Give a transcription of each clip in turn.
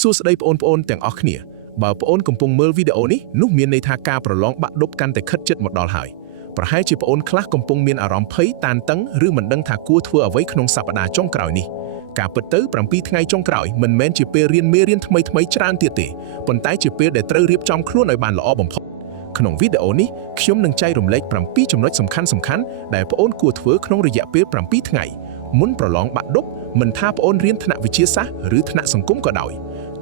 សួស្តីបងប្អូនទាំងអស់គ្នាបើបងប្អូនកំពុងមើលវីដេអូនេះនោះមានន័យថាការប្រឡងបាក់ឌុបកាន់តែខិតជិតមកដល់ហើយប្រហែលជាបងប្អូនខ្លះកំពុងមានអារម្មណ៍ភ័យតានតឹងឬមិនដឹងថាគួរធ្វើអ្វីក្នុងសប្តាហ៍ចុងក្រោយនេះការពិតទៅ7ថ្ងៃចុងក្រោយមិនមែនជាពេលរៀនមេរៀនថ្មីច្រើនទៀតទេប៉ុន្តែជាពេលដែលត្រូវរៀបចំខ្លួនឲ្យបានល្អបំផុតក្នុងវីដេអូនេះខ្ញុំនឹងចែករំលែក7ចំណុចសំខាន់ដែលបងប្អូនគួរធ្វើក្នុងរយៈពេល7ថ្ងៃមុនប្រឡងបាក់ឌុបមិនថាបងប្អូនរៀនថ្នាក់វិទ្យាសាស្ត្រឬថ្នាក់សង្គមក៏ដោយ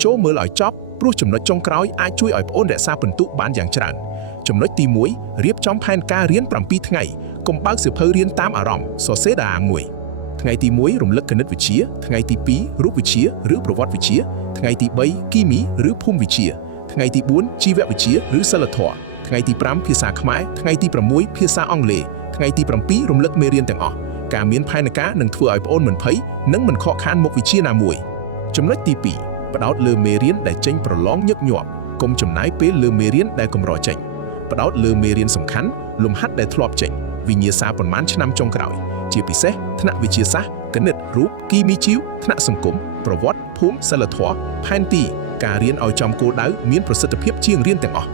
ចូលមើលឲ្យចប់ព្រោះចំណុចចុងក្រោយអាចជួយឲ្យបងប្អូនរក្សាពិន្ទុបានយ៉ាងច្រើនចំណុចទី1រៀបចំផែនការរៀន7ថ្ងៃកុំបើកសៀវភៅរៀនតាមអារម្មណ៍សរសេរតារាងមួយថ្ងៃទី1រំលឹកគណិតវិទ្យាថ្ងៃទី2រូបវិទ្យាឬប្រវត្តិវិទ្យាថ្ងៃទី3គីមីឬភូមិវិទ្យាថ្ងៃទី4ជីវវិទ្យាឬសិលធម៌ថ្ងៃទី5ភាសាខ្មែរថ្ងៃទី6ភាសាអង់គ្លេសថ្ងៃទី7រំលឹកមេរៀនទាំងអស់ការមានផែនការនឹងធ្វើឲ្យបងប្អូនមិនភ័យនិងមិនខកខានមុខវិជ្ជាណាមួយចំណុចទី2ផ្ដោតលើមេរៀនដែលចេញប្រឡងញឹកញាប់កុំចំណាយពេលលើមេរៀនដែលកម្រចេញផ្ដោតលើមេរៀនសំខាន់លំហាត់ដែលធ្លាប់ចេញវិញ្ញាសាប៉ុន្មានឆ្នាំចុងក្រោយជាពិសេសថ្នាក់វិទ្យាសាស្ត្រគណិតរូបគីមីជីវថ្នាក់សង្គមប្រវត្តិភូមិសិលធម៌ផែនទីការរៀនឲ្យចំគោលដៅមានប្រសិទ្ធភាពជាងរៀនទាំងអស់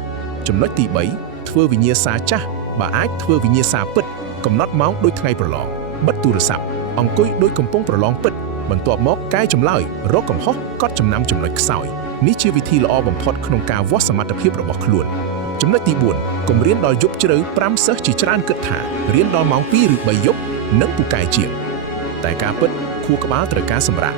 ចំណុចទី3ធ្វើវិញ្ញាសាចាស់បើអាចធ្វើវិញ្ញាសាពិតកំណត់ម៉ោងដូចថ្ងៃប្រឡងបិទទូរស័ព្ទអង្គុយដូចកំពុងប្រឡងពិតបន្ទាប់មកកែចម្លើយរកកំហុសកត់ចំណាំចំណុចខ្សោយនេះជាវិធីល្អបំផុតក្នុងការវាស់សមត្ថភាពរបស់ខ្លួនចំណុចទី4កុំរៀនដល់យប់ជ្រៅ5សិស្សជាច្រើនគិតថារៀនដល់ម៉ោង2ឬ3យប់នឹងពូកែជាងតែការពិតខួរក្បាលត្រូវការសម្រាក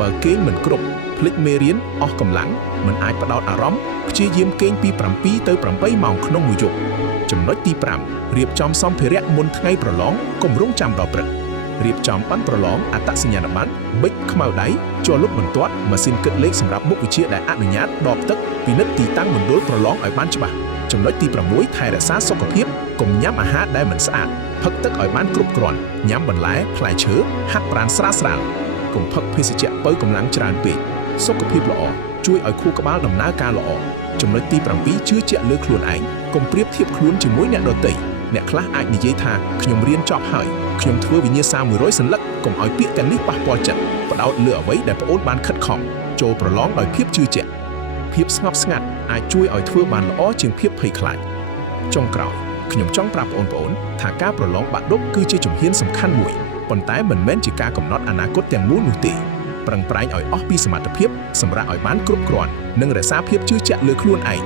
បើគេងមិនគ្រប់ភ្លេចមេរៀនអស់កម្លាំងមិនអាចផ្ដោតអារម្មណ៍ព្យាយាមគេងពី7ទៅ8ម៉ោងក្នុងមួយយប់ចំណុចទី5រៀបចំសម្ភារៈមុនថ្ងៃប្រឡងកុំរងចាំដល់ព្រឹករៀបចំប័ណ្ណប្រឡងអត្តសញ្ញាណប័ណ្ណប៊ិចខ្មៅដៃជាប់លុបបន្ទាត់ម៉ាស៊ីនគិតលេខសម្រាប់មុខវិជ្ជាដែលអនុញ្ញាតដបទឹកពិនិត្យទីតាំងមណ្ឌលប្រឡងឲ្យបានច្បាស់ចំណុចទី6ថែរក្សាសុខភាពកុំញ៉ាំអាហារដែលមិនស្អាតផឹកទឹកឲ្យបានគ្រប់គ្រាន់ញ៉ាំបន្លែផ្លែឈើហាត់ប្រាណស្រាលកុំផឹកភេសជ្ជៈបើកម្លាំងច្រើនពេកសុខភាពល្អជួយឲ្យខួរក្បាលដំណើរការល្អចំណុចទី7ជឿជាក់លើខ្លួនឯងកុំប្រៀបធៀបខ្លួនជាមួយអ្នកដទៃអ្នកខ្លះអាចនិយាយថាខ្ញុំរៀនចប់ហើយខ្ញុំធ្វើវិញ្ញាសា100សន្លឹកកុំឲ្យពាក្យទាំងនេះប៉ះពាល់ចិត្តផ្ដោតលើអ្វីដែលប្អូនបានខិតខំចូលប្រឡងដោយភាពជឿជាក់ភាពស្ងប់ស្ងាត់អាចជួយឲ្យធ្វើបានល្អជាងភាពភ័យខ្លាចចុងក្រោយខ្ញុំចង់ប្រាប់បងប្អូនថាការប្រឡងបាក់ឌុបគឺជាជំហានសំខាន់មួយប៉ុន្តែមិនមែនជាការកំណត់អនាគតទាំងមូលនោះទេប្រឹងប្រែងឲ្យអស់ពីសមត្ថភាពសម្រាប់ឲ្យបានគ្រប់គ្រាន់និងរក្សាភាពជឿជាក់លើខ្លួនឯង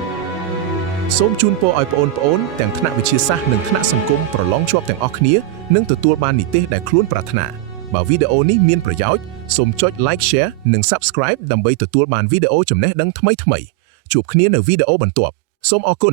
សូមជូនពរឲ្យបងប្អូនទាំងថ្នាក់វិទ្យាសាស្ត្រនិងថ្នាក់សង្គមប្រឡងជាប់ទាំងអស់គ្នានិងទទួលបាននិទ្ទេសដែលខ្លួនប្រាថ្នាបើវីដេអូនេះមានប្រយោជន៍សូមចុច Like Share និង Subscribe ដើម្បីទទួលបានវីដេអូចំណេះដឹងថ្មីៗជួបគ្នានៅវីដេអូបន្ទាប់សូមអរគុណ